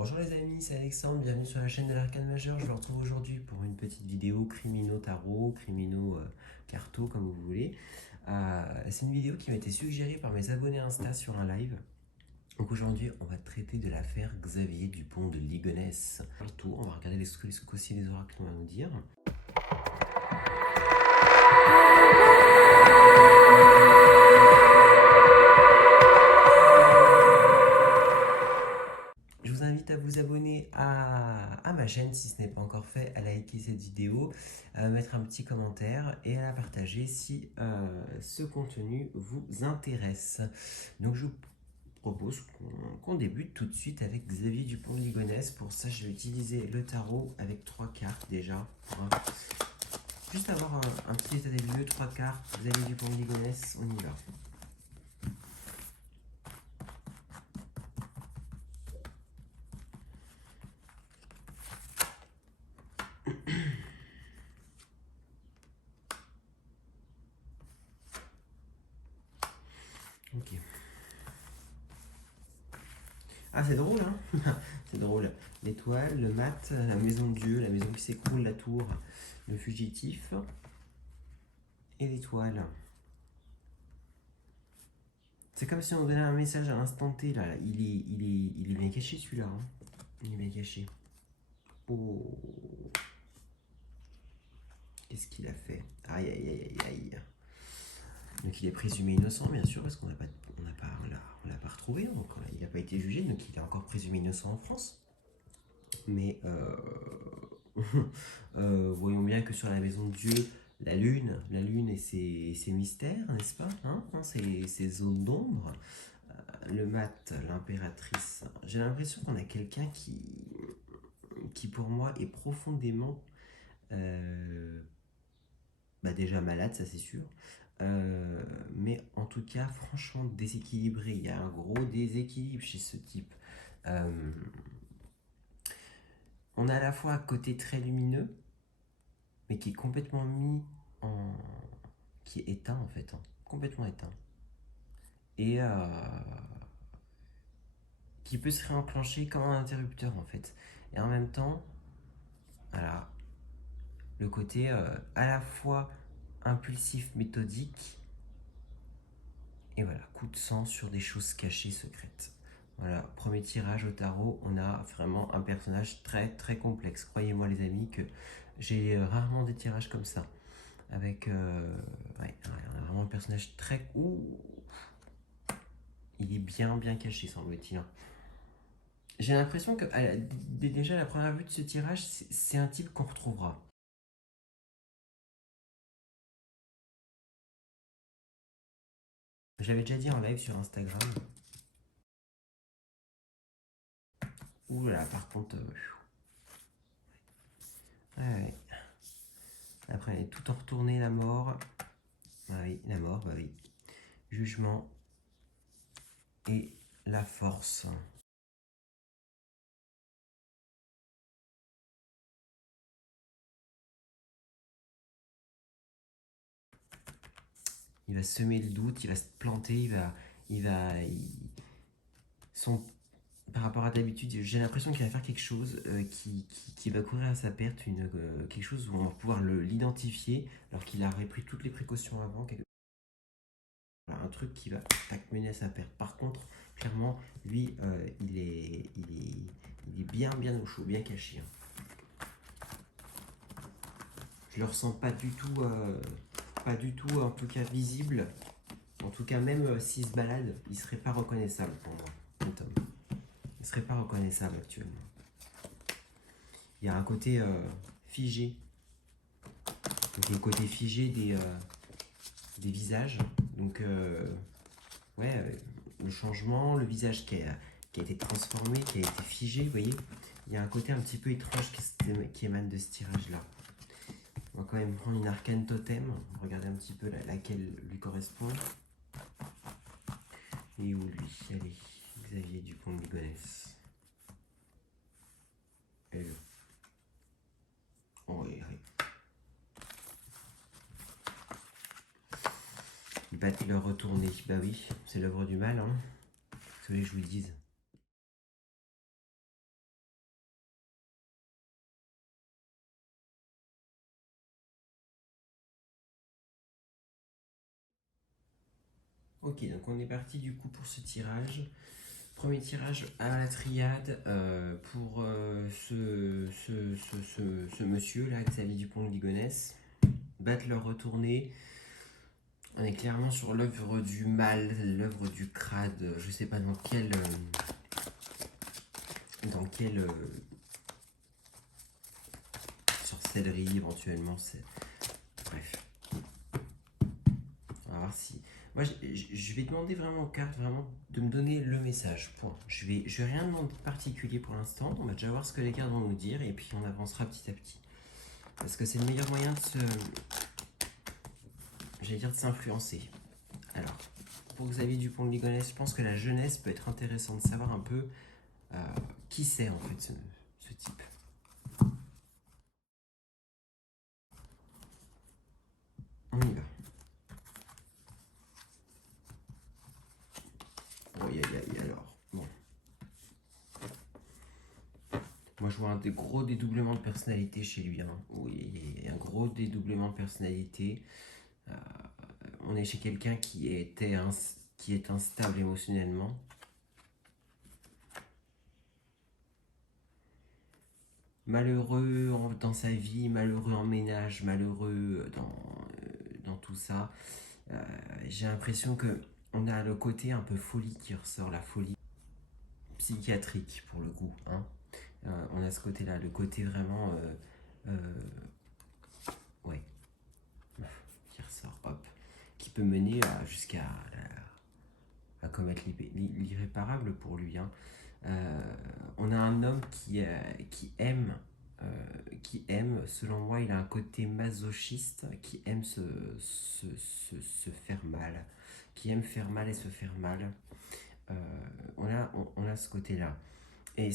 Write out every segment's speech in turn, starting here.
Bonjour les amis, c'est Alexandre, bienvenue sur la chaîne de l'Arcane Majeur. Je vous retrouve aujourd'hui pour une petite vidéo criminaux tarot, criminaux carto comme vous voulez. C'est une vidéo qui m'a été suggérée par mes abonnés Insta sur un live. Donc aujourd'hui, on va traiter de l'affaire Xavier Dupont de Ligonnès. Tout, on va regarder ce qu'aussi les oracles vont nous dire. Je vous invite à vous abonner à ma chaîne si ce n'est pas encore fait, à liker cette vidéo, à mettre un petit commentaire et à la partager si ce contenu vous intéresse. Donc je vous propose qu'on débute tout de suite avec Xavier Dupont de Ligonnès. Pour ça, je vais utiliser le tarot avec 3 cartes déjà. Juste avoir un petit état des lieux, 3 cartes, Xavier Dupont de Ligonnès, on y va. Ok. Ah, c'est drôle, hein. C'est drôle. L'étoile, le mat, la maison de Dieu, la maison qui s'écroule, la tour, le fugitif et l'étoile. C'est comme si on donnait un message à l'instant T, là. Il est bien caché, celui-là. Hein. Il est bien caché. Oh. Qu'est-ce qu'il a fait? Aïe, aïe, aïe, aïe, aïe. Donc il est présumé innocent, bien sûr, parce qu'on l'a pas retrouvé. Donc il n'a pas été jugé, donc il est encore présumé innocent en France. Mais voyons bien que sur la maison de Dieu, la lune et ses mystères, n'est-ce pas, hein, ses zones d'ombre, le mat, l'impératrice. J'ai l'impression qu'on a quelqu'un qui pour moi est profondément déjà malade, ça c'est sûr. Mais en tout cas, franchement déséquilibré. Il y a un gros déséquilibre chez ce type. On a à la fois un côté très lumineux, mais qui est complètement mis en... qui est éteint en fait, hein, complètement éteint. Et qui peut se réenclencher comme un interrupteur en fait. Et en même temps, voilà, le côté à la fois impulsif, méthodique, et voilà, coup de sang sur des choses cachées, secrètes. Voilà, premier tirage au tarot, on a vraiment un personnage très très complexe. Croyez-moi les amis que j'ai rarement des tirages comme ça. Avec, ouais, on a vraiment un personnage très... Ouh, il est bien bien caché, semble-t-il. J'ai l'impression que déjà à la première vue de ce tirage, c'est un type qu'on retrouvera. J'avais déjà dit en live sur Instagram. Ouh là, par contre... ouais. Après, elle est tout en retourné, la mort. Ah oui, la mort, bah oui. Jugement et la force. Il va semer le doute, il va se planter, son, par rapport à d'habitude, j'ai l'impression qu'il va faire quelque chose qui va courir à sa perte, quelque chose où on va pouvoir l'identifier, alors qu'il aurait pris toutes les précautions avant. Un truc qui va mener à sa perte. Par contre, clairement, lui, il est bien au chaud, bien caché. Hein. Je le ressens pas du tout, en tout cas visible. En tout cas, même s'il se balade, il serait pas reconnaissable pour moi, cet homme. Il serait pas reconnaissable actuellement. Il y a un côté figé. Donc le côté figé des visages. Donc, ouais, le changement, le visage qui a été transformé, qui a été figé, vous voyez. Il y a un côté un petit peu étrange qui émane de ce tirage-là. On va quand même prendre une arcane totem, regarder un petit peu laquelle lui correspond. Et où lui? Allez, Xavier Dupont de Ligonnès. Elle. Oh, oui. Le retourner, bah oui, c'est l'œuvre du mal, hein. C'est ce que je vous dise. Ok, donc on est parti du coup pour ce tirage. Premier tirage à la triade pour ce monsieur là, Xavier Dupont de Ligonnès. Battleur retourné. On est clairement sur l'œuvre du mal, l'œuvre du crade. Je sais pas dans quel. Sorcellerie éventuellement. Bref. On va voir si. Moi, je vais demander vraiment aux cartes vraiment de me donner le message. Point. Je vais rien demander de particulier pour l'instant. On va déjà voir ce que les cartes vont nous dire et puis on avancera petit à petit. Parce que c'est le meilleur moyen de de s'influencer. Alors, pour Xavier Dupont de Ligonnès, je pense que la jeunesse peut être intéressante de savoir un peu qui c'est en fait ce type. On y va. Aïe aïe aïe alors. Bon. Moi je vois un gros dédoublement de personnalité chez lui. Hein. Oui, il y a un gros dédoublement de personnalité. On est chez quelqu'un qui est instable émotionnellement. Malheureux dans sa vie, malheureux en ménage, malheureux dans tout ça. J'ai l'impression que on a le côté un peu folie qui ressort, la folie psychiatrique pour le coup. Hein. On a ce côté-là, le côté vraiment... ouais, qui ressort, hop. Qui peut mener jusqu'à commettre l'irréparable pour lui. Hein. On a un homme qui aime, selon moi, il a un côté masochiste, qui aime se faire mal, qui aime faire mal et se faire mal. On a ce côté-là. Et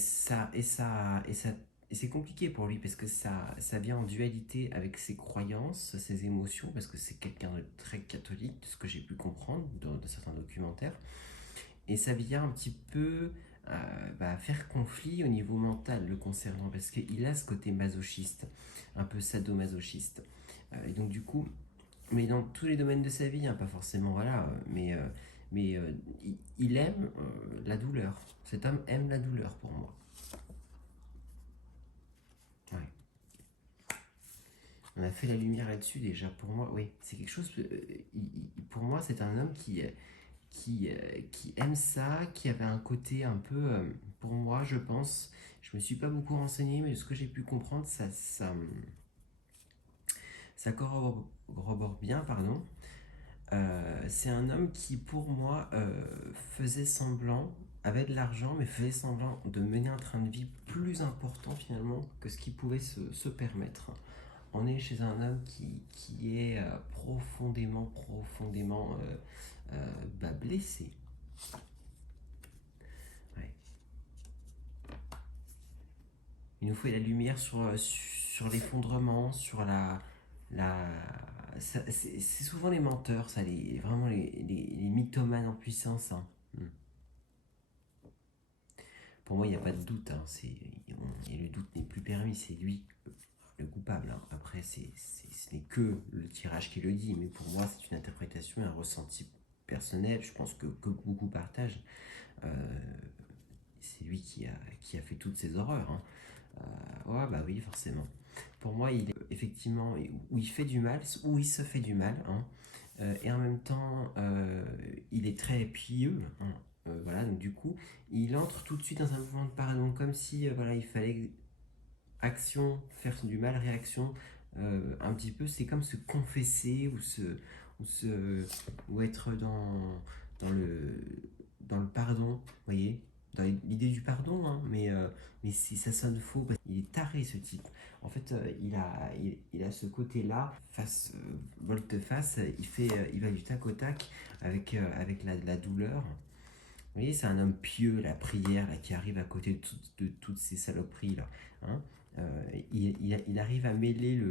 c'est compliqué pour lui parce que ça vient en dualité avec ses croyances, ses émotions, parce que c'est quelqu'un de très catholique, de ce que j'ai pu comprendre de certains documentaires. Et ça vient un petit peu faire conflit au niveau mental le concernant, parce qu'il a ce côté masochiste, un peu sadomasochiste. Et donc du coup, mais dans tous les domaines de sa vie, hein, pas forcément, voilà, il aime la douleur. Cet homme aime la douleur pour moi. Ouais. On a fait la lumière là-dessus déjà. Pour moi, oui, c'est quelque chose. Pour moi, c'est un homme qui aime ça, qui avait un côté un peu, pour moi, je pense, je me suis pas beaucoup renseigné, mais de ce que j'ai pu comprendre, ça corrobore bien, pardon. C'est un homme qui, pour moi, faisait semblant, avait de l'argent, mais faisait semblant de mener un train de vie plus important finalement que ce qu'il pouvait se permettre. On est chez un homme qui est profondément blessé. Ouais. Il nous faut la lumière sur l'effondrement, sur la c'est souvent les menteurs, ça, vraiment les mythomanes en puissance. Hein. Pour moi, il n'y a pas de doute. Hein. Et le doute n'est plus permis, c'est lui le coupable. Hein. Après, ce n'est que le tirage qui le dit, mais pour moi, c'est une interprétation et un ressenti personnel. Je pense que beaucoup partagent. C'est lui qui a fait toutes ces horreurs. Hein. Ouais, bah oui, forcément. Pour moi, il est effectivement où il fait du mal, où il se fait du mal. Hein. Et en même temps, il est très pieux. Hein. Voilà, donc du coup, il entre tout de suite dans un mouvement de paradoxe, comme si voilà, il fallait action, faire du mal, réaction, un petit peu, c'est comme se confesser ou être dans le pardon, vous voyez, dans l'idée du pardon, hein, mais si ça sonne faux, parce qu'il est taré ce type. En fait, il a ce côté-là, volte-face, il va du tac au tac avec la douleur. Vous voyez, c'est un homme pieux, la prière, là, qui arrive à côté de toutes ces saloperies là. Hein. Il arrive à mêler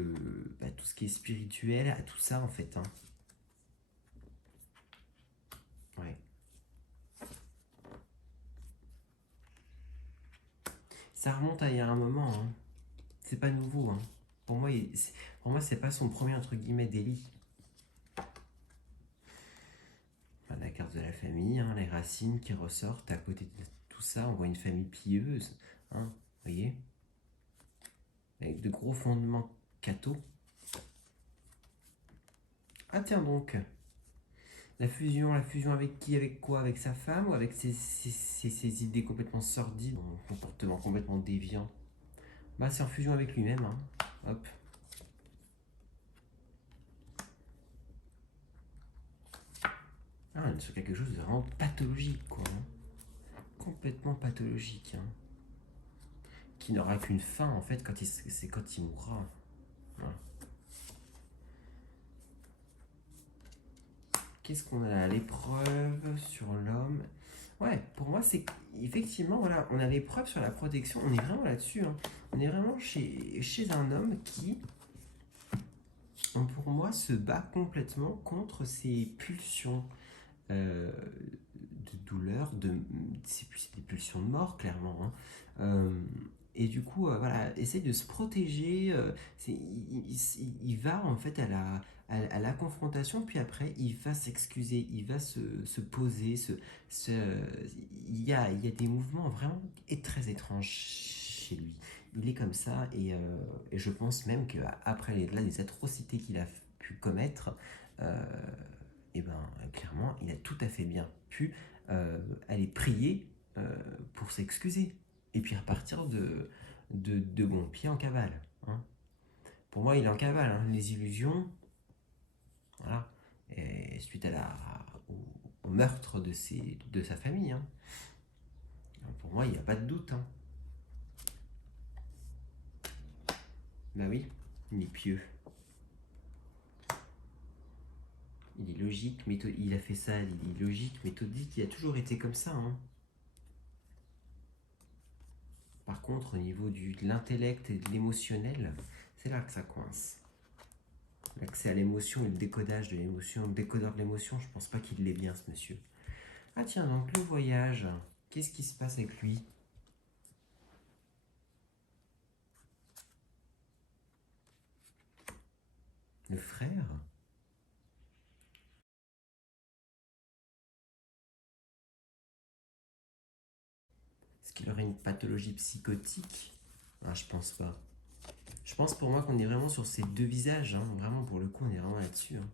tout ce qui est spirituel à tout ça en fait. Hein. Ouais. Ça remonte à il y a un moment. Hein. C'est pas nouveau. Hein. Pour moi, c'est pas son premier entre guillemets délit. Enfin, la carte famille, hein, les racines qui ressortent à côté de tout ça. On voit une famille pieuse, hein, vous voyez, avec de gros fondements cathos. Ah tiens donc, la fusion avec qui, avec quoi? Avec sa femme ou avec ses idées complètement sordides, son comportement complètement déviant? Bah c'est en fusion avec lui-même, hein. Hop. Ah, on est sur quelque chose de vraiment pathologique, quoi, hein. Complètement pathologique, hein. Qui n'aura qu'une fin, en fait, c'est quand il mourra. Voilà. Qu'est-ce qu'on a à l'épreuve sur l'homme? Ouais, pour moi, c'est effectivement, voilà, on a l'épreuve sur la protection, on est vraiment là-dessus, hein. On est vraiment chez un homme qui, pour moi, se bat complètement contre ses pulsions de douleur, c'est des pulsions de mort, clairement, hein. Et du coup, voilà, essaye de se protéger. Il va en fait à la confrontation, puis après, il va s'excuser, il va se poser. Il y a des mouvements vraiment très étranges chez lui. Il est comme ça, et je pense même qu'après les atrocités qu'il a pu commettre, euh, et ben clairement, il a tout à fait bien pu aller prier pour s'excuser et puis repartir de bon pied en cavale, hein. Pour moi, il est en cavale, hein. Les illusions, voilà. Et suite au meurtre de sa famille, hein. Pour moi, il n'y a pas de doute, hein. Bah oui, il est pieux. Il est logique, il a fait ça, il est logique, méthodique, il a toujours été comme ça, hein. Par contre, au niveau de l'intellect et de l'émotionnel, c'est là que ça coince. L'accès à l'émotion et le décodage de l'émotion, le décodeur de l'émotion, je pense pas qu'il l'ait bien, ce monsieur. Ah tiens, donc le voyage, qu'est-ce qui se passe avec lui? Le frère? Est-ce qu'il aurait une pathologie psychotique? Ah, je pense pas. Je pense pour moi qu'on est vraiment sur ces deux visages, hein. Vraiment, pour le coup, on est vraiment là-dessus, hein.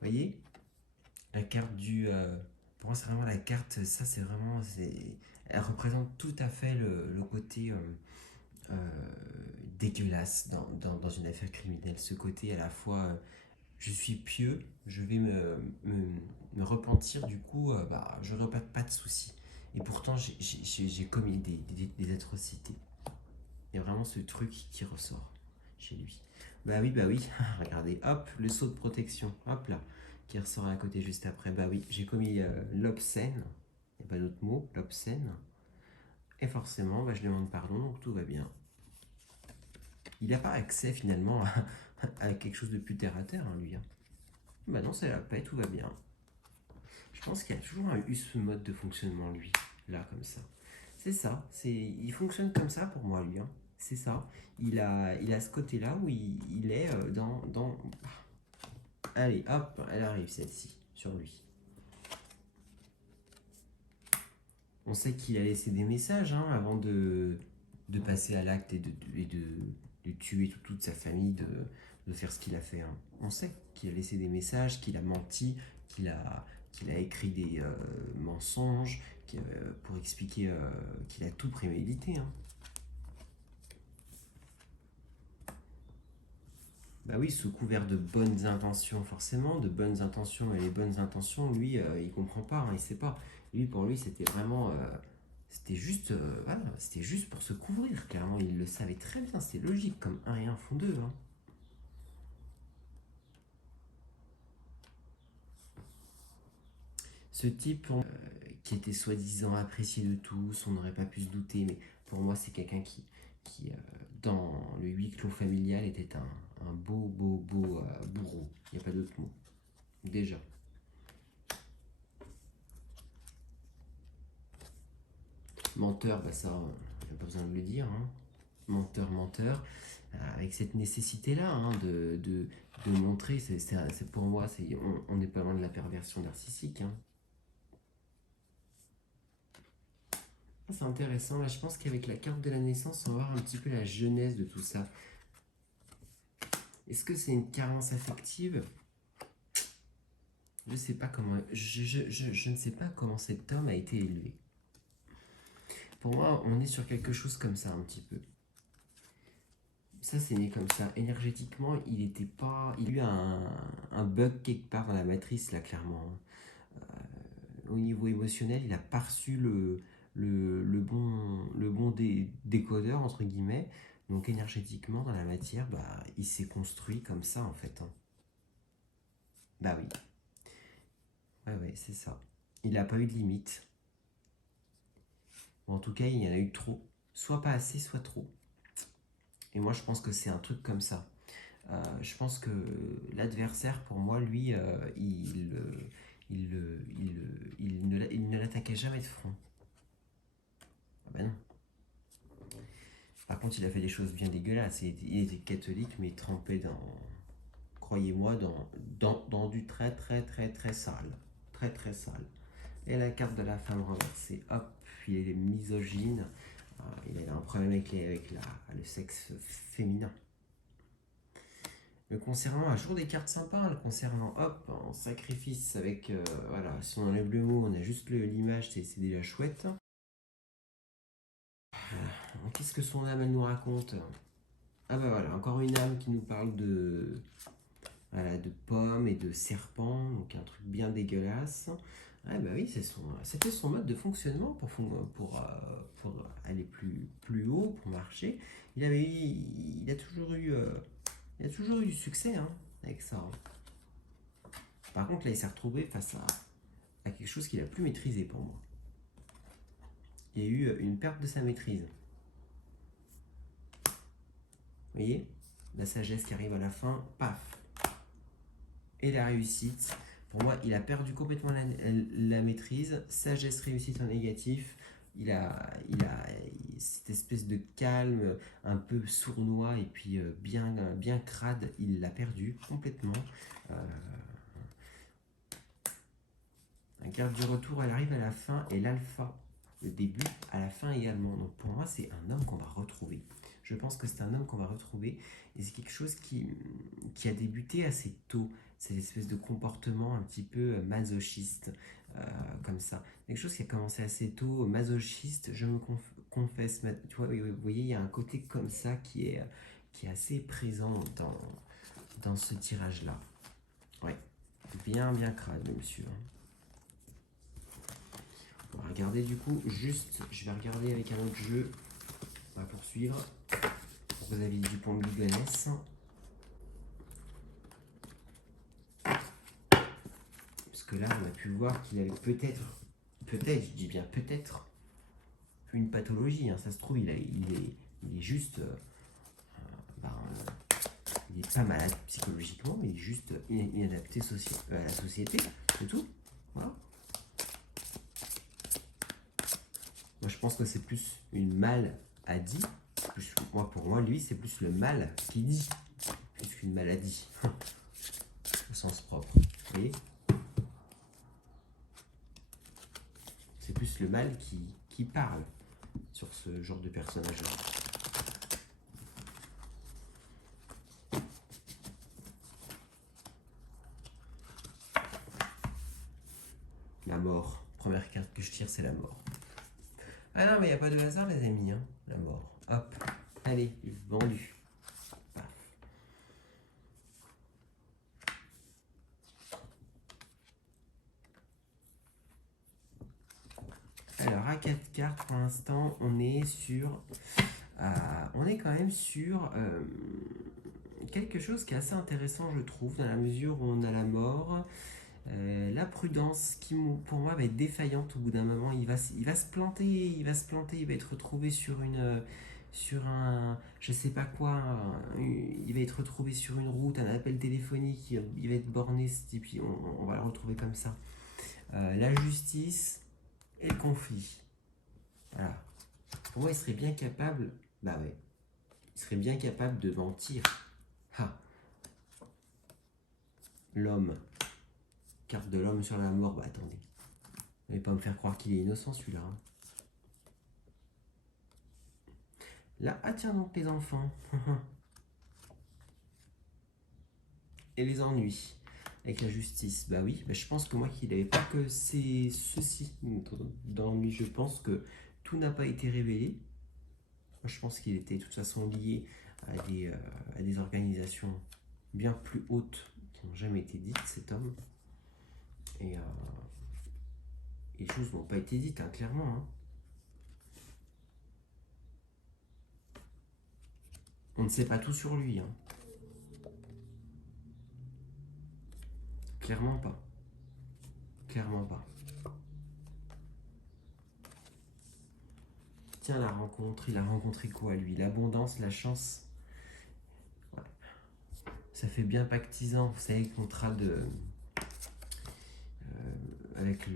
Vous voyez? La carte pour moi, c'est vraiment la carte, ça, c'est vraiment... Elle représente tout à fait le côté euh, dégueulasse dans une affaire criminelle. Ce côté à la fois, je suis pieux, je vais me repentir, du coup, bah, je n'aurai pas de soucis. Et pourtant, j'ai commis des atrocités. Il y a vraiment ce truc qui ressort chez lui. Bah oui, regardez, hop, le saut de protection, hop là, qui ressort à côté juste après. Bah oui, j'ai commis l'obscène, il n'y a pas d'autre mot, l'obscène. Et forcément, bah, je demande pardon, donc tout va bien. Il n'a pas accès finalement à quelque chose de plus terre à terre, hein, lui, hein. Bah non, c'est la paix, tout va bien. Je pense qu'il y a toujours eu ce mode de fonctionnement, lui, là, comme ça. C'est ça, il fonctionne comme ça pour moi, lui, hein. C'est ça. Il a ce côté-là où il est dans... Allez, hop, elle arrive celle-ci, sur lui. On sait qu'il a laissé des messages, hein, avant de passer à l'acte et de tuer toute sa famille, de faire ce qu'il a fait, hein. On sait qu'il a laissé des messages, qu'il a menti, qu'il a écrit des mensonges pour expliquer qu'il a tout prémédité, hein. Bah oui, sous couvert de bonnes intentions, forcément, de bonnes intentions, et les bonnes intentions, lui, il comprend pas, hein, il sait pas. Lui, pour lui, c'était vraiment... voilà, c'était juste pour se couvrir, clairement, il le savait très bien, c'était logique, comme un et un font deux, hein. Ce type, qui était soi-disant apprécié de tous, on n'aurait pas pu se douter, mais pour moi, c'est quelqu'un qui dans le huis clos familial, était un beau bourreau. Il n'y a pas d'autre mot. Déjà. Menteur, bah ça, il n'y a pas besoin de le dire, hein. menteur, menteur, avec cette nécessité-là hein, de montrer, pour moi, on n'est pas loin de la perversion narcissique. Hein. C'est intéressant, là je pense qu'avec la carte de la naissance, on va voir un petit peu la jeunesse de tout ça. Est-ce que c'est une carence affective? Je sais pas comment, je ne sais pas comment cet homme a été élevé. Pour moi, on est sur quelque chose comme ça un petit peu. Ça, c'est né comme ça. Énergétiquement, il était pas. Il y a eu un bug quelque part dans la matrice, là, clairement. Au niveau émotionnel, il n'a pas reçu le bon décodeur, entre guillemets. Donc, énergétiquement, dans la matière, bah, il s'est construit comme ça, en fait. Hein. Bah oui. Ouais, c'est ça. Il n'a pas eu de limite. Ou en tout cas, il y en a eu trop. Soit pas assez, soit trop. Et moi, je pense que c'est un truc comme ça. Je pense que l'adversaire, pour moi, lui, il ne l'attaquait jamais de front. Ah ben non. Par contre, il a fait des choses bien dégueulasses. Il était catholique, mais il trempait croyez-moi, dans du très, très, très, très sale. Très, très sale. Et la carte de la femme renversée, hop, il est misogyne. Il a un problème avec le sexe féminin. Le concernant, un jour des cartes sympas, le concernant, hop, en sacrifice avec, voilà, si on enlève le mot, on a juste l'image, c'est déjà chouette. Qu'est-ce que son âme, elle nous raconte? Ah bah voilà, encore une âme qui nous parle voilà, de pommes et de serpents, donc un truc bien dégueulasse. Ah bah oui, c'était son mode de fonctionnement pour aller plus haut, pour marcher. Il a toujours eu du succès hein, avec ça. Hein. Par contre, là, il s'est retrouvé face à quelque chose qu'il n'a plus maîtrisé pour moi. Il y a eu une perte de sa maîtrise. Vous voyez? La sagesse qui arrive à la fin, paf. Et la réussite. Pour moi, il a perdu complètement la maîtrise. Sagesse, réussite en négatif. Il a cette espèce de calme, un peu sournois et puis bien crade. Il l'a perdu complètement. La carte du retour, elle arrive à la fin et l'alpha, le début, à la fin également. Donc pour moi, c'est un homme qu'on va retrouver. Je pense que c'est un homme qu'on va retrouver et c'est quelque chose qui a débuté assez tôt. C'est l'espèce de comportement un petit peu masochiste, comme ça. Quelque chose qui a commencé assez tôt, masochiste, je me confesse. Tu vois, vous voyez, il y a un côté comme ça qui est assez présent dans ce tirage-là. Ouais, bien crade, monsieur. On va regarder du coup, je vais regarder avec un autre jeu. On va poursuivre. Pour vous avez du Dupont de Ligonnès. Parce que là, on a pu voir qu'il avait peut-être, je dis bien peut-être, une pathologie. Hein. Ça se trouve, il est juste. Il est pas malade psychologiquement, mais il est juste inadapté à la société. C'est tout. Voilà. Moi, je pense que c'est plus une maladie. Pour moi, lui, c'est plus le mal qui dit, plus qu'une maladie. Au sens propre. Vous voyez? C'est plus le mal qui parle sur ce genre de personnage-là. La mort. Première carte que je tire, c'est la mort. Ah non, mais il n'y a pas de hasard, les amis. Hein. La mort. Hop. Allez, vendu. Paf. Alors, à 4 cartes, pour l'instant, on est quand même sur quelque chose qui est assez intéressant, je trouve, dans la mesure où on a la mort. La prudence qui pour moi va être défaillante au bout d'un moment, il va se planter, il va être retrouvé sur un je sais pas quoi, il va être retrouvé sur une route, un appel téléphonique, il va être borné et puis on va le retrouver comme ça. La justice et le conflit. Voilà. Pour moi, il serait bien capable, bah ouais, Il serait bien capable de mentir. Ah, l'homme. Carte de l'homme sur la mort. Bah attendez. Vous n'allez pas me faire croire qu'il est innocent celui-là. Hein. Là, ah tiens donc les enfants. Et les ennuis. Avec la justice. Bah oui, bah je pense que moi qu'il n'avait pas que c'est ceci dans l'ennui. Je pense que tout n'a pas été révélé. Moi, je pense qu'il était de toute façon lié à des organisations bien plus hautes qui n'ont jamais été dites, cet homme. Et les choses n'ont pas été dites, hein, clairement. Hein. On ne sait pas tout sur lui. Hein. Clairement pas. Clairement pas. Tiens, la rencontre, il a rencontré quoi, lui? L'abondance, la chance. Ouais. Ça fait bien pactisant, vous savez, le contrat de... avec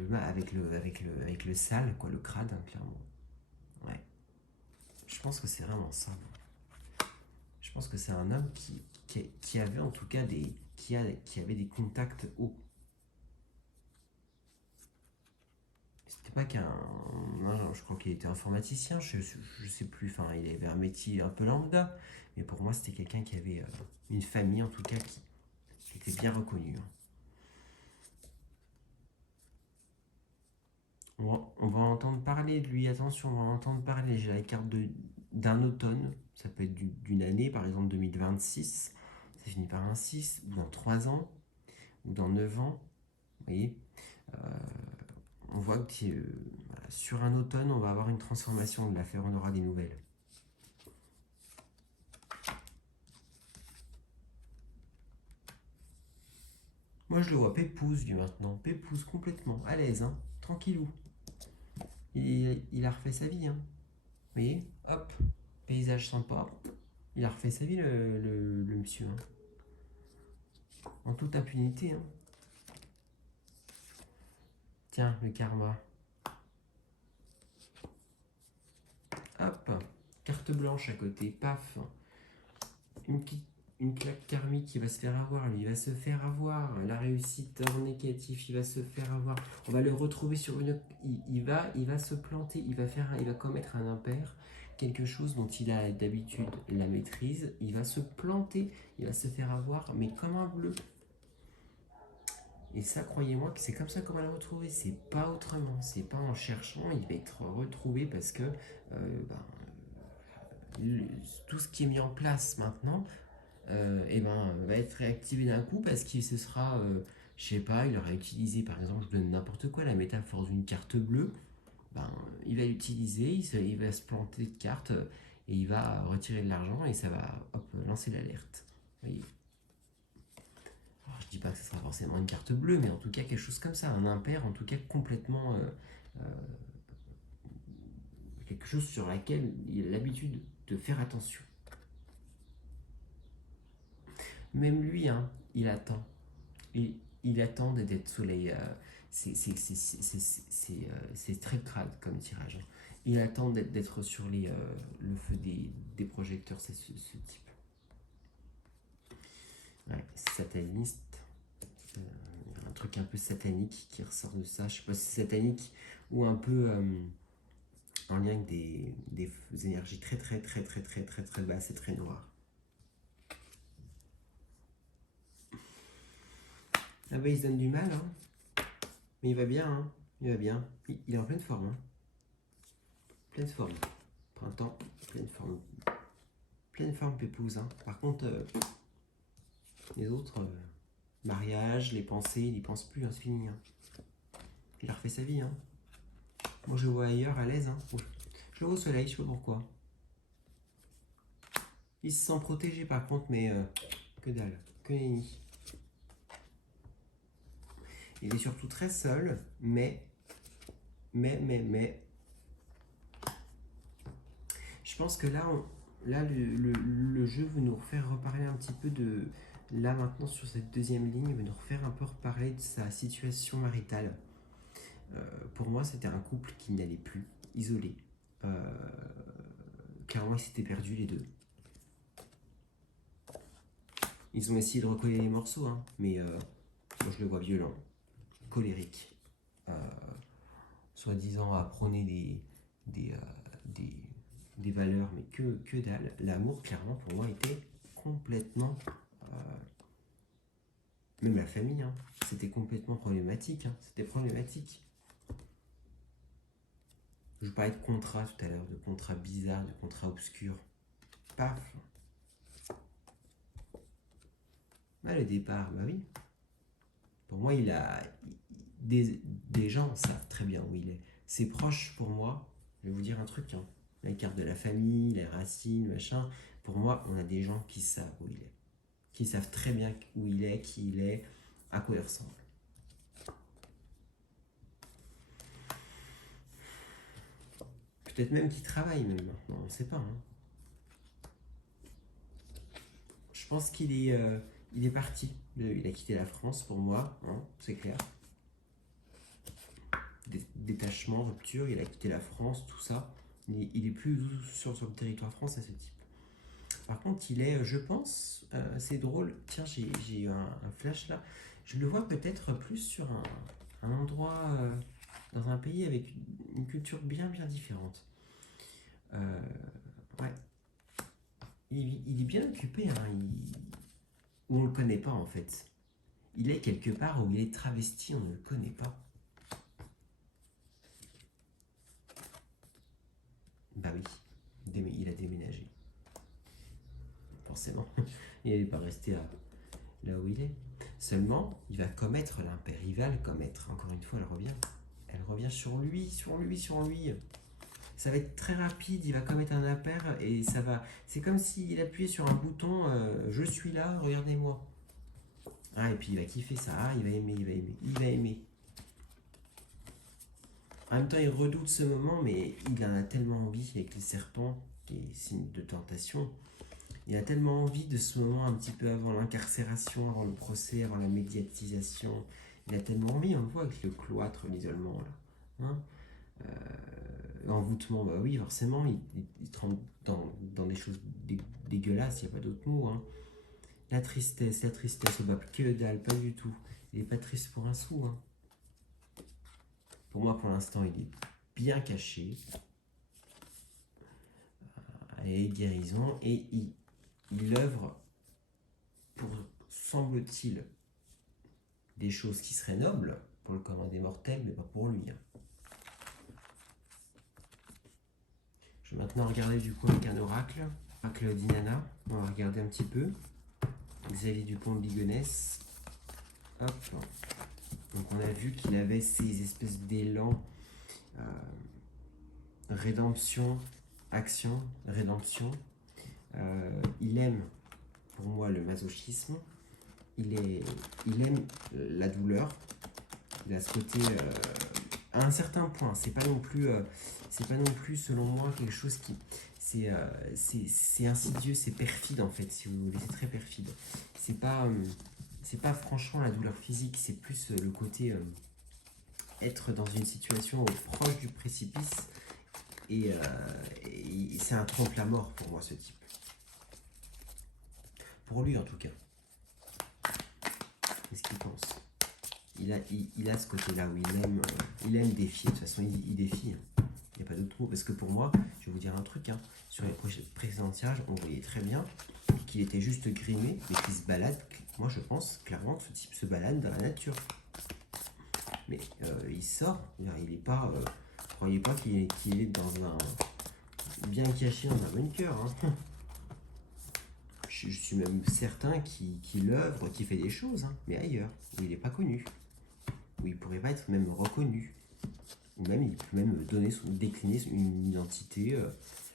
le sale, quoi, le crade, hein, clairement. Ouais. Je pense que c'est vraiment ça. Je pense que c'est un homme qui avait en tout cas qui avait des contacts hauts. C'était pas qu'un... Non, je crois qu'il était informaticien, je sais plus, enfin il avait un métier un peu lambda, mais pour moi c'était quelqu'un qui avait une famille en tout cas qui était bien reconnue. Hein. On va entendre parler de lui, attention, on va entendre parler. J'ai la carte d'un automne, ça peut être d'une année, par exemple 2026, ça finit par un 6, ou dans 3 ans, ou dans 9 ans. Vous voyez, on voit que voilà, sur un automne, on va avoir une transformation de l'affaire, on aura des nouvelles. Moi je le vois pépouze lui maintenant, pépouze complètement, à l'aise, hein, tranquillou. Il a refait sa vie, hein. Vous voyez, hop, paysage sympa. Il a refait sa vie, le monsieur. Hein. En toute impunité. Hein. Tiens, le karma. Hop, carte blanche à côté, paf. Une claque karmique qui va se faire avoir, lui, il va se faire avoir. La réussite en négatif, il va se faire avoir. On va le retrouver sur une... Il va se planter, il va commettre un impair. Quelque chose dont il a d'habitude la maîtrise. Il va se planter, il va se faire avoir, mais comme un bleu. Et ça, croyez-moi que c'est comme ça qu'on va le retrouver. C'est pas autrement. C'est pas en cherchant. Il va être retrouvé parce que tout ce qui est mis en place maintenant va être réactivé d'un coup parce qu'il se sera, je sais pas, il aura utilisé, par exemple, je donne n'importe quoi, la métaphore d'une carte bleue. Il va l'utiliser, il va se planter de carte et il va retirer de l'argent et ça va lancer l'alerte. Vous voyez. Alors, je dis pas que ce sera forcément une carte bleue, mais en tout cas quelque chose comme ça, un impair, en tout cas complètement quelque chose sur laquelle il a l'habitude de faire attention. Même lui, hein, il attend. Il attend d'être soleil. C'est très crade comme tirage. Hein. Il attend d'être sur le feu des projecteurs, c'est ce type. Ouais, sataniste. Un truc un peu satanique qui ressort de ça. Je sais pas si c'est satanique ou un peu en lien avec des énergies très basses et très noires. Ah bah il se donne du mal, hein. Mais il va bien, hein. Il va bien. Il est en pleine forme, hein. Pleine forme. Printemps, pleine forme. Pleine forme pépouze, hein. Par contre, les autres, mariage, les pensées, il n'y pense plus, hein, c'est fini, hein. Il a refait sa vie, hein. Moi je le vois ailleurs, à l'aise, hein. Je le vois au soleil, je sais pas pourquoi. Il se sent protégé par contre, mais que dalle, que nenni. Il est surtout très seul, mais. Je pense que là, le jeu veut nous refaire reparler un petit peu de. Là maintenant, sur cette deuxième ligne, il veut nous refaire un peu reparler de sa situation maritale. Pour moi, c'était un couple qui n'allait plus, isolé. Clairement, ils s'étaient perdus les deux. Ils ont essayé de recoller les morceaux, hein, mais moi je le vois violent, colérique, euh, soi-disant à prôner des, des, des valeurs, mais que dalle. L'amour, clairement, pour moi, était complètement... même la famille, hein, c'était complètement problématique. Hein, c'était problématique. Je vous parlais de contrat tout à l'heure, de contrat bizarre, de contrat obscur. Paf. Ah, le départ, bah oui. Pour moi, il a... Des gens savent très bien où il est. Ses proches, pour moi, je vais vous dire un truc, hein, la carte de la famille, les racines, machin. Pour moi, on a des gens qui savent où il est. Qui savent très bien où il est, qui il est, à quoi il ressemble. Peut-être même qu'il travaille même maintenant, on ne sait pas. Hein. Je pense il est parti. Il a quitté la France pour moi, hein, c'est clair. Détachement, rupture, il a quitté la France, tout ça. Il est plus sur le territoire français, ce type. Par contre, il est, je pense, c'est drôle. Tiens, j'ai eu un flash là. Je le vois peut-être plus sur un endroit, dans un pays avec une culture bien différente. Ouais, il est bien occupé, hein. On ne le connaît pas en fait. Il est quelque part où il est travesti, on ne le connaît pas. Bah oui, il a déménagé. Forcément. Il n'est pas resté là où il est. Seulement, il va commettre l'impair. Il va le commettre. Encore une fois, elle revient. Elle revient sur lui, sur lui, sur lui. Ça va être très rapide, il va commettre un impair et ça va... C'est comme s'il appuyait sur un bouton, je suis là, regardez-moi. Ah, et puis il va kiffer ça. Ah, il va aimer, il va aimer, il va aimer. En même temps, il redoute ce moment, mais il en a tellement envie avec les serpents, qui est signe de tentation. Il a tellement envie de ce moment un petit peu avant l'incarcération, avant le procès, avant la médiatisation. Il a tellement envie, on le voit avec le cloître, l'isolement, là. Hein, l'envoûtement, bah oui, forcément, il trempe dans des choses dégueulasses, il n'y a pas d'autre mot. Hein. La tristesse, oh bah que dalle, pas du tout. Il n'est pas triste pour un sou. Hein. Pour moi, pour l'instant, il est bien caché. Et guérison, et il œuvre pour, semble-t-il, des choses qui seraient nobles pour le commun des mortels, mais pas pour lui. Hein. Je vais maintenant regarder du coup avec un oracle, oracle d'Inanna. On va regarder un petit peu. Xavier Dupont de Ligonnès. Hop. Donc on a vu qu'il avait ces espèces d'élan rédemption, action, rédemption. Il aime, pour moi, le masochisme. Il aime la douleur. Il a ce côté à un certain point. C'est pas non plus selon moi quelque chose qui c'est insidieux, c'est perfide en fait, si vous voulez, c'est très perfide. C'est pas franchement la douleur physique, c'est plus le côté être dans une situation proche du précipice et c'est un trompe-la-mort pour moi ce type. Pour lui en tout cas. Qu'est-ce qu'il pense? Il a ce côté-là où il aime défier. De toute façon, il défie. Hein. Il n'y a pas d'autre mot. Parce que pour moi, je vais vous dire un truc. Hein, sur les précédents tirages, on voyait très bien qu'il était juste grimé, mais qu'il se balade. Moi, je pense clairement que ce type se balade dans la nature. Mais il sort. Il n'est pas. Croyez pas qu'il est dans un. Bien caché dans un bunker. Hein. Je suis même certain qu'il œuvre, qu'il fait des choses, hein, mais ailleurs, où il n'est pas connu. Où il pourrait pas être même reconnu, ou même il peut même décliner une identité.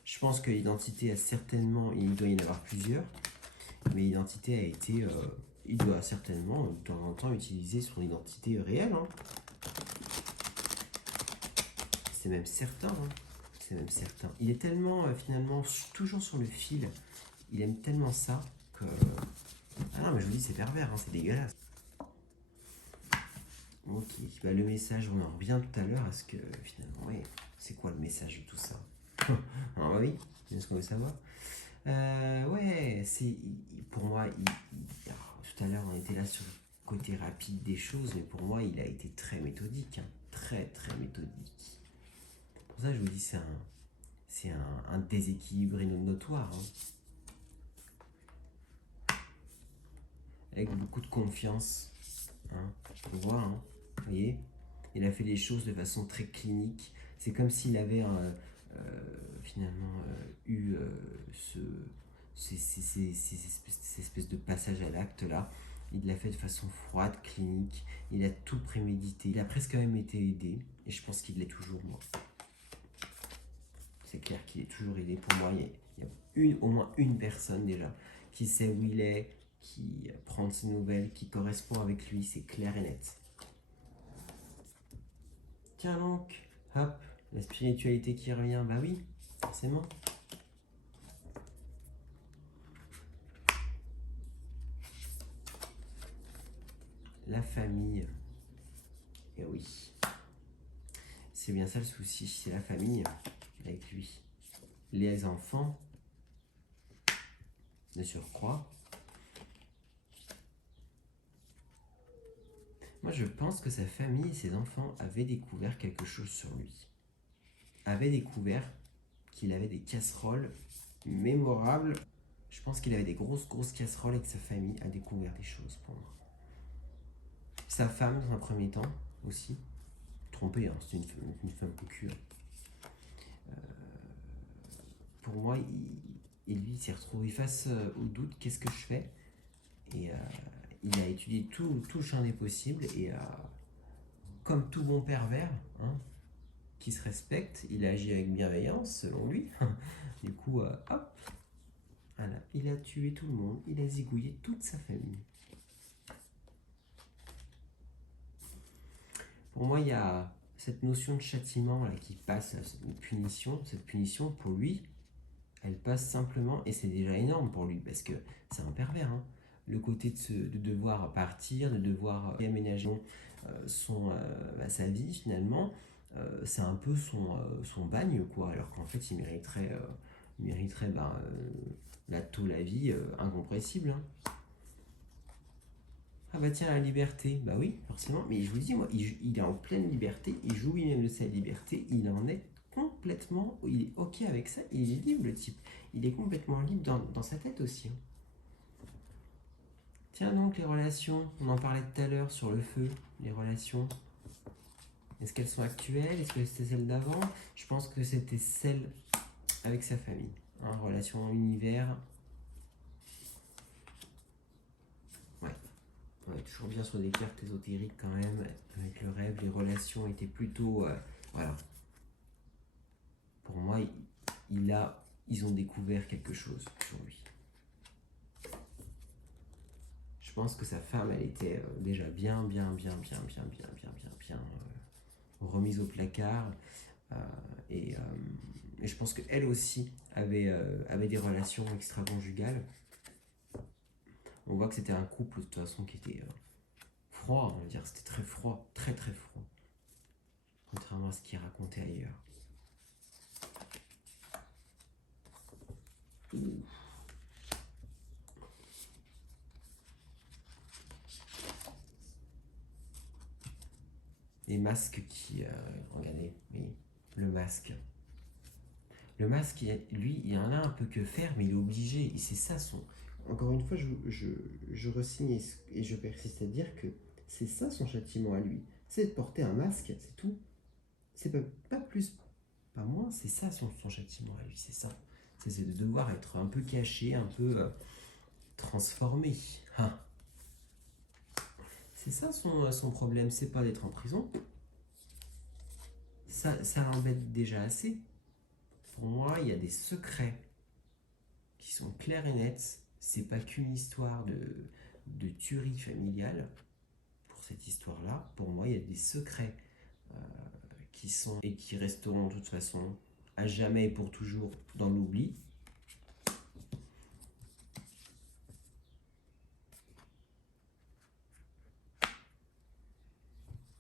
Je pense que l'identité a certainement, il doit y en avoir plusieurs, mais l'identité a été, il doit certainement de temps en temps utiliser son identité réelle. Hein. C'est même certain. Hein. C'est même certain. Il est tellement finalement toujours sur le fil. Il aime tellement ça que. Ah non, mais je vous dis, c'est pervers, hein, c'est dégueulasse. Ok, bah, le message, on en revient tout à l'heure. Est-ce que finalement, ouais, c'est quoi le message de tout ça? Ah oui, c'est ce qu'on veut savoir. Ouais, pour moi, alors, tout à l'heure, on était là sur le côté rapide des choses, mais pour moi, il a été très méthodique, hein, très très méthodique. Pour ça, je vous dis, c'est un déséquilibre notoire, hein, avec beaucoup de confiance. Hein, on voit, hein, vous voyez, il a fait les choses de façon très clinique. C'est comme s'il avait finalement eu ces espèces de passage à l'acte là. Il l'a fait de façon froide, clinique. Il a tout prémédité. Il a presque quand même été aidé. Et je pense qu'il l'est toujours, moi. C'est clair qu'il est toujours aidé. Pour moi, il y a au moins une personne déjà qui sait où il est, qui prend de ses nouvelles, qui correspond avec lui. C'est clair et net. Tiens donc, hop, la spiritualité qui revient. Bah oui, forcément. La famille. Et oui. C'est bien ça le souci, c'est la famille avec lui. Les enfants, de surcroît. Moi, je pense que sa famille et ses enfants avaient découvert quelque chose sur lui. Avaient découvert qu'il avait des casseroles mémorables. Je pense qu'il avait des grosses casseroles et que sa famille a découvert des choses pour moi. Sa femme, dans un premier temps, aussi. Trompé, hein, c'était une femme cocu. Pour moi, lui, il s'est retrouvé face au doute, qu'est-ce que je fais? Et il a étudié tout le champ des possibles et comme tout bon pervers, hein, qui se respecte, il a agi avec bienveillance, selon lui. Du coup, hop, voilà, il a tué tout le monde, il a zigouillé toute sa famille. Pour moi, il y a cette notion de châtiment là, qui passe, cette punition, pour lui, elle passe simplement, et c'est déjà énorme pour lui, parce que c'est un pervers, hein. Le côté de devoir partir, de devoir aménager sa vie finalement, c'est un peu son bagne, quoi, alors qu'en fait il mériterait la vie incompressible, hein. Ah bah tiens, la liberté, bah oui, forcément, mais je vous dis, moi, il est en pleine liberté, il jouit même de sa liberté, il en est complètement, il est ok avec ça, il est libre le type, il est complètement libre dans sa tête aussi, hein. Tiens donc, les relations, on en parlait tout à l'heure sur le feu, les relations, est-ce qu'elles sont actuelles, est-ce que c'était celles d'avant? Je pense que c'était celle avec sa famille, hein, relation univers, ouais. Ouais, toujours bien sur des cartes ésotériques quand même, avec le rêve, les relations étaient plutôt... voilà. Pour moi, ils ont découvert quelque chose sur lui. Je pense que sa femme, elle était déjà bien remise au placard. Euh, et, euh, et je pense qu'elle aussi avait des relations extra-conjugales. On voit que c'était un couple de toute façon qui était froid, on va dire, c'était très froid, très froid, contrairement à ce qu'il racontait ailleurs. Ouh. Les masques qui... regardez, oui, le masque. Le masque, lui, il en a un peu que faire, mais il est obligé. Et c'est ça son... Encore une fois, je resigne et je persiste à dire que c'est ça son châtiment à lui. C'est de porter un masque, c'est tout. C'est pas plus, pas moins, c'est ça son châtiment à lui, c'est ça. C'est de devoir être un peu caché, un peu transformé. Ah. C'est ça son problème, c'est pas d'être en prison. Ça l'embête déjà assez. Pour moi, il y a des secrets qui sont clairs et nets. C'est pas qu'une histoire de tuerie familiale. Pour cette histoire-là, pour moi, il y a des secrets qui sont et qui resteront de toute façon à jamais et pour toujours dans l'oubli.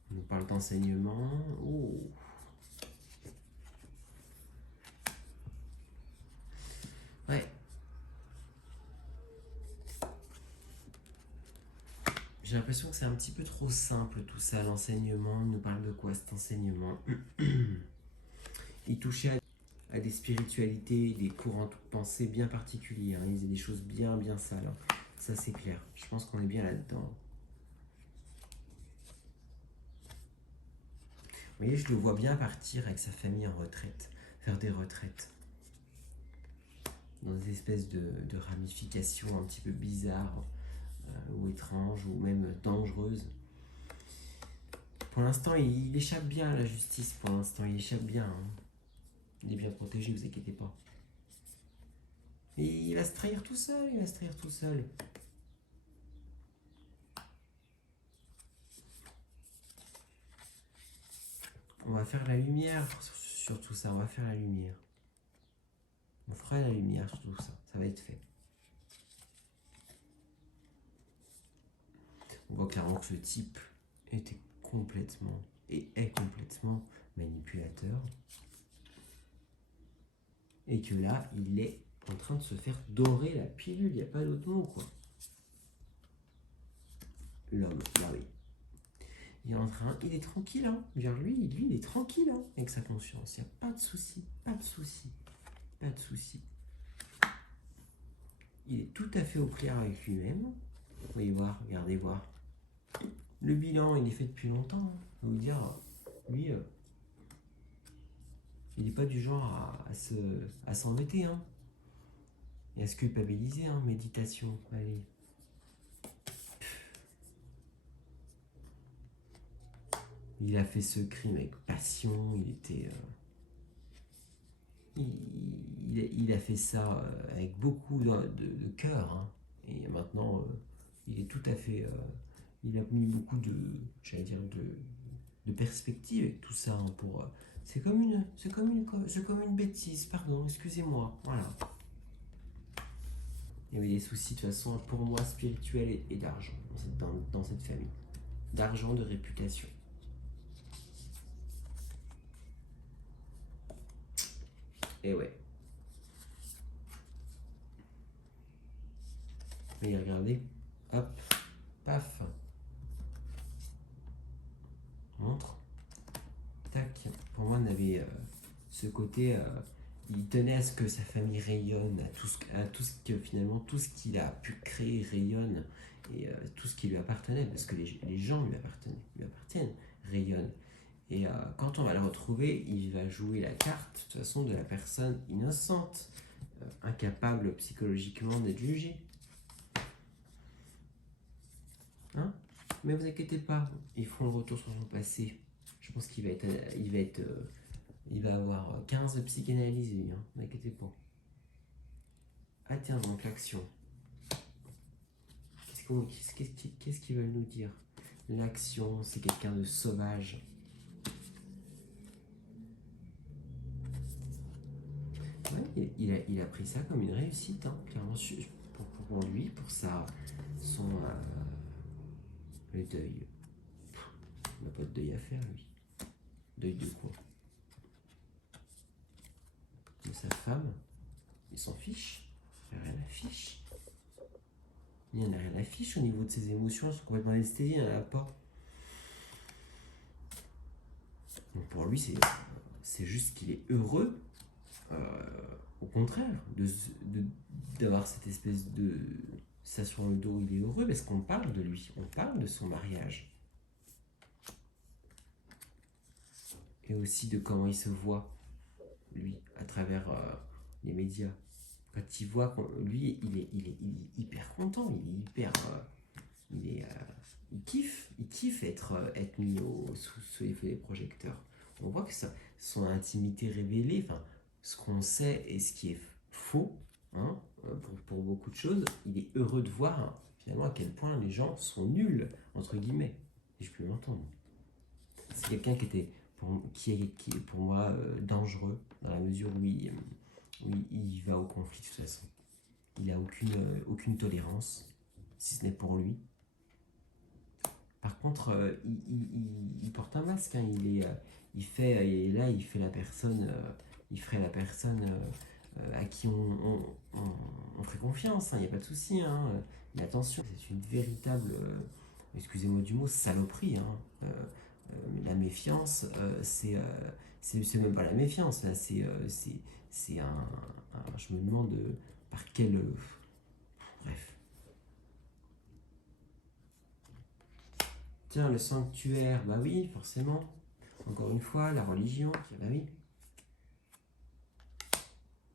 On nous parle d'enseignement. Oh. Ouais. J'ai l'impression que c'est un petit peu trop simple tout ça, l'enseignement. Il nous parle de quoi cet enseignement? Il touchait à des spiritualités, des courants de pensée bien particuliers. Hein. Il faisait des choses bien, bien sales. Hein. Ça, c'est clair. Je pense qu'on est bien là-dedans. Vous voyez, je le vois bien partir avec sa famille en retraite, faire des retraites. Dans des espèces de ramifications un petit peu bizarres, ou étranges, ou même dangereuses. Pour l'instant, il échappe bien à la justice. Pour l'instant, il échappe bien. Hein. Il est bien protégé, vous inquiétez pas. Et il va se trahir tout seul, il va se trahir tout seul. On va faire la lumière sur tout ça, on va faire la lumière. On fera la lumière sur tout ça, ça va être fait. On voit clairement que le type était complètement, et est complètement manipulateur. Et que là, il est en train de se faire dorer la pilule, il n'y a pas d'autre mot, quoi. L'homme, là oui. Il est tranquille, hein. Vers lui, il est tranquille, hein, avec sa conscience. Il n'y a pas de souci, pas de souci, pas de souci. Il est tout à fait au clair avec lui-même. Vous pouvez voir, regardez voir. Le bilan, il est fait depuis longtemps. Hein. Je vais vous dire, lui, il n'est pas du genre à s'embêter, hein. Et à se culpabiliser, hein. Méditation, allez. Il a fait ce crime avec passion, il était... il a fait ça avec beaucoup de cœur. Hein. Et maintenant, il est tout à fait... il a mis beaucoup j'allais dire, de perspective avec tout ça. Hein, pour, c'est comme une bêtise, pardon, excusez-moi. Voilà. Il y avait des soucis de toute façon, pour moi, spirituels et d'argent dans cette famille. D'argent, de réputation. Et ouais. Mais regardez, hop, paf, montre, tac. Pour moi, on avait ce côté, il tenait à ce que sa famille rayonne, à tout ce que finalement, tout ce qu'il a pu créer rayonne, et tout ce qui lui appartenait, parce que les gens lui appartiennent, rayonnent. Et quand on va le retrouver, il va jouer la carte, de toute façon, de la personne innocente, incapable psychologiquement d'être jugée. Hein? Mais vous inquiétez pas, ils feront le retour sur son passé. Je pense qu'il il va avoir 15 psychanalyses, lui, hein. Ne vous inquiétez pas. Ah tiens, donc l'action. Qu'est-ce qu'ils veulent nous dire? L'action, c'est quelqu'un de sauvage. Ouais, il a pris ça comme une réussite, hein, clairement, pour lui, pour le deuil. Il n'a pas de deuil à faire, lui. Deuil de quoi? De sa femme? Il s'en fiche. Il n'a rien à fiche. Il n'y en a rien à fiche au niveau de ses émotions, elles sont complètement anesthésiées, il n'y en a pas. Donc pour lui, c'est juste qu'il est heureux, au contraire, d'avoir cette espèce de... ça sur le dos, il est heureux parce qu'on parle de lui, on parle de son mariage. Et aussi de comment il se voit, lui, à travers les médias. Quand il voit, lui, il est hyper content, il kiffe être mis sous les feux des projecteurs. On voit que son intimité révélée, enfin, ce qu'on sait et ce qui est faux, hein, pour beaucoup de choses, il est heureux de voir, hein, finalement, à quel point les gens sont nuls, entre guillemets, si je peux m'entendre. C'est quelqu'un qui est pour moi dangereux, dans la mesure où il va au conflit de toute façon. Il n'a aucune tolérance, si ce n'est pour lui. Par contre, il porte un masque. Hein. Il fait la personne, il ferait la personne à qui on ferait confiance. Il n'y a pas de souci. Hein. Mais attention, c'est une véritable excusez-moi du mot, saloperie. Hein. La méfiance, c'est même pas la méfiance, là, c'est je me demande par quel... bref. Tiens, le sanctuaire, bah oui, forcément. Encore une fois, la religion, bah oui.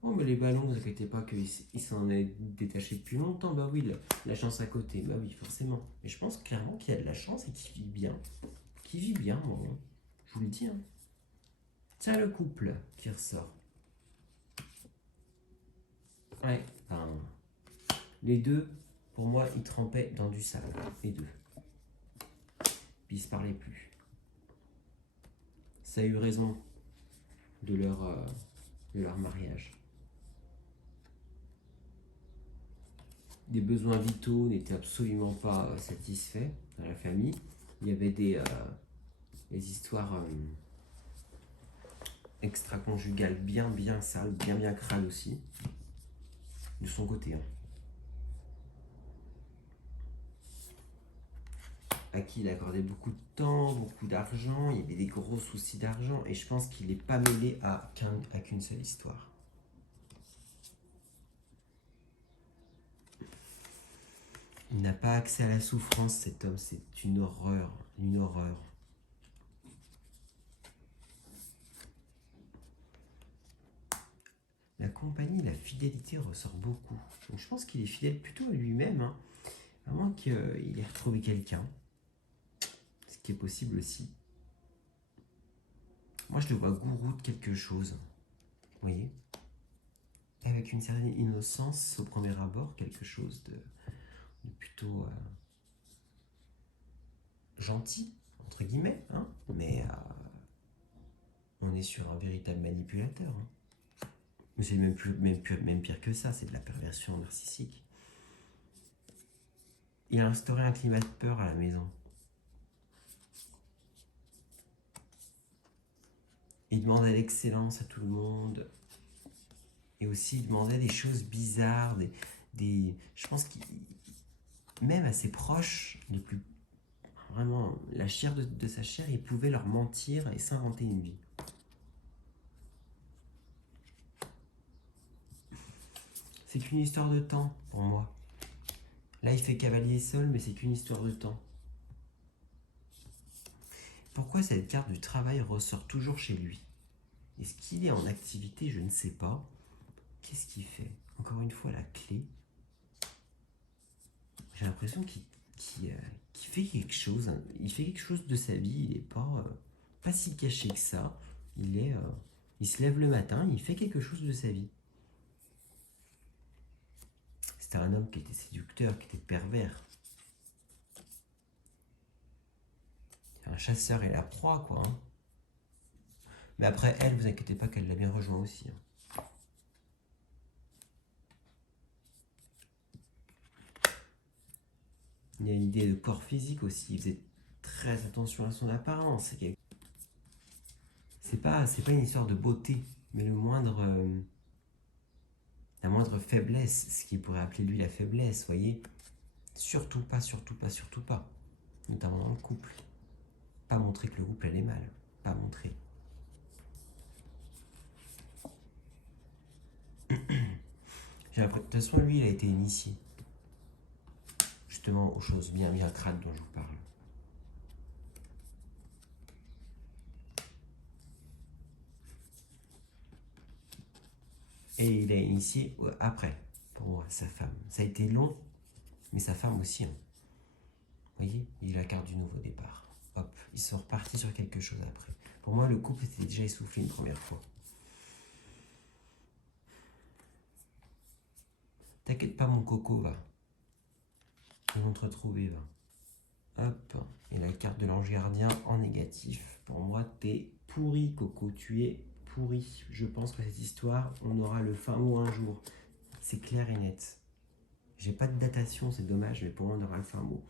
Oh, mais les ballons, ne vous inquiétez pas qu'ils s'en est détaché depuis longtemps. Bah oui, la chance à côté, bah oui, forcément. Mais je pense clairement qu'il y a de la chance et qu'il vit bien. Qu'il vit bien, moi. Je vous le dis. Hein. Tiens, le couple qui ressort. Ouais, enfin, les deux, pour moi, ils trempaient dans du sale. Les deux. Puis ils se parlaient plus. Ça a eu raison de leur mariage. Des besoins vitaux n'étaient absolument pas satisfaits dans la famille. Il y avait des histoires extra-conjugales bien sales, bien crades aussi, de son côté. Hein. À qui il accordait beaucoup de temps, beaucoup d'argent, il y avait des gros soucis d'argent, et je pense qu'il n'est pas mêlé à qu'une seule histoire. Il n'a pas accès à la souffrance, cet homme, c'est une horreur, une horreur. La compagnie, la fidélité ressort beaucoup. Donc je pense qu'il est fidèle plutôt à lui-même, hein, à moins qu'il ait retrouvé quelqu'un, ce qui est possible aussi. Moi, je le vois gourou de quelque chose, vous voyez, avec une certaine innocence au premier abord, quelque chose de plutôt gentil, entre guillemets, hein, mais on est sur un véritable manipulateur. Hein. Mais c'est même pire que ça, c'est de la perversion narcissique. Il a instauré un climat de peur à la maison. Il demandait l'excellence à tout le monde. Et aussi, il demandait des choses bizarres, je pense qu'il, même à ses proches, les plus, vraiment, la chair de sa chair, il pouvait leur mentir et s'inventer une vie. C'est qu'une histoire de temps, pour moi. Là, il fait cavalier seul, mais c'est qu'une histoire de temps. Pourquoi cette carte du travail ressort toujours chez lui? Est-ce qu'il est en activité? Je ne sais pas. Qu'est-ce qu'il fait? Encore une fois, la clé. J'ai l'impression qu'il fait quelque chose. Hein. Il fait quelque chose de sa vie. Il n'est pas si caché que ça. Il se lève le matin, il fait quelque chose de sa vie. C'était un homme qui était séducteur, qui était pervers. Un chasseur et la proie, quoi. Hein. Mais après, elle, vous inquiétez pas qu'elle l'a bien rejoint aussi. Hein. Il y a une idée de corps physique aussi. Il faisait très attention à son apparence. C'est pas une histoire de beauté, mais la moindre faiblesse, ce qu'il pourrait appeler lui la faiblesse, voyez. Surtout pas. Notamment dans le couple. Pas montrer que le couple allait mal. Pas montrer. De toute façon, lui, il a été initié. Justement, aux choses bien crades dont je vous parle. Et il a initié après, pour moi, sa femme. Ça a été long, mais sa femme aussi. Hein. Vous voyez, il a la carte du nouveau départ. Hop, ils sont repartis sur quelque chose après. Pour moi, le couple était déjà essoufflé une première fois. T'inquiète pas, mon coco, va. Ils vont te retrouver, va. Hop, et la carte de l'ange gardien en négatif. Pour moi, t'es pourri, coco. Tu es pourri. Je pense que cette histoire, on aura le fin mot un jour. C'est clair et net. J'ai pas de datation, c'est dommage, mais pour moi, on aura le fin mot.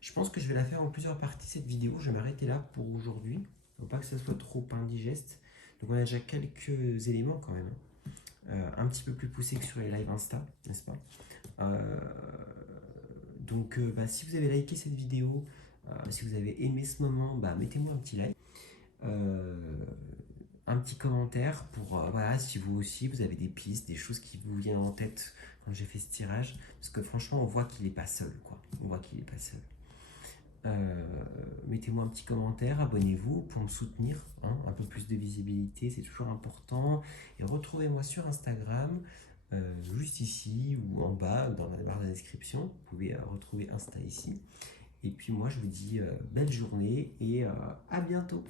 Je pense que je vais la faire en plusieurs parties, cette vidéo. Je vais m'arrêter là pour aujourd'hui. Il ne faut pas que ça soit trop indigeste. Donc, on a déjà quelques éléments quand même. Un petit peu plus poussés que sur les lives Insta, n'est-ce pas? Donc, si vous avez liké cette vidéo, Si vous avez aimé ce moment, bah, mettez-moi un petit like. Un petit commentaire pour voilà, si vous aussi vous avez des pistes, des choses qui vous viennent en tête quand j'ai fait ce tirage, parce que franchement on voit qu'il n'est pas seul, quoi. On voit qu'il n'est pas seul. Mettez-moi un petit commentaire, abonnez-vous pour me soutenir, hein, un peu plus de visibilité, c'est toujours important. Et retrouvez-moi sur Instagram, juste ici ou en bas dans la barre de la description. Vous pouvez retrouver Insta ici. Et puis moi je vous dis belle journée et à bientôt.